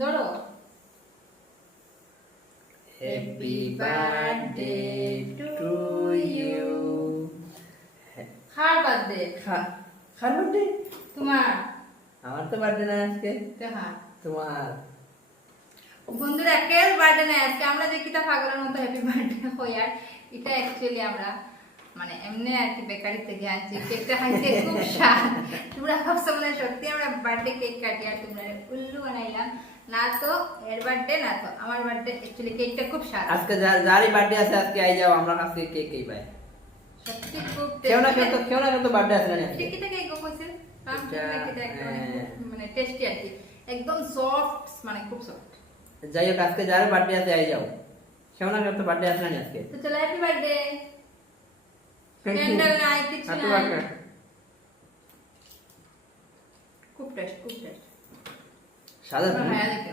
ধরো। Happy birthday to you. কার birthday? কার বার্থডে? তোমার। আমার তো বার্থডে না আজকে। কার? তোমার। বন্ধুরা, কেউ বার্থডে না আজকে। আমরা যে কিতা পাগলের মতো হ্যাপি বার্থডে হই, আর এটা অ্যাকচুয়ালি আমরা মানে এমনি আর কি বেকারি থেকে আনছি। কেকটা খাইতে খুব স্বাদ। তোমরা ভাবছো মানে সত্যি আমরা বার্থডে কেক কাটি আর তোমরা উল্লু বানাইলাম। না তো এর বার্থডে না তো আমার বার্থডে, অ্যাকচুয়ালি কেকটা খুব স্বাদ। আজকে যারই বার্থডে আছে আজকে আই যাও, আমরা কাছে কেক কেক পাই। সত্যি খুব কেউ না কেউ তো বার্থডে আছে না আজকে। কেকটা কেক কইছিল এটা একটা মানে টেস্টি আর কি, একদম সফট, মানে খুব সফট। যাই হোক, আজকে যার বার্থডে আছে আই যাও। কেউ না কেউ তো বার্থডে আছে না আজকে। তো চলো হ্যাপি বার্থডে। ক্যান্ডেল নাই, কিছু নাই। খুব টেস্ট, খুব টেস্ট। সাদা ভালো লাগে।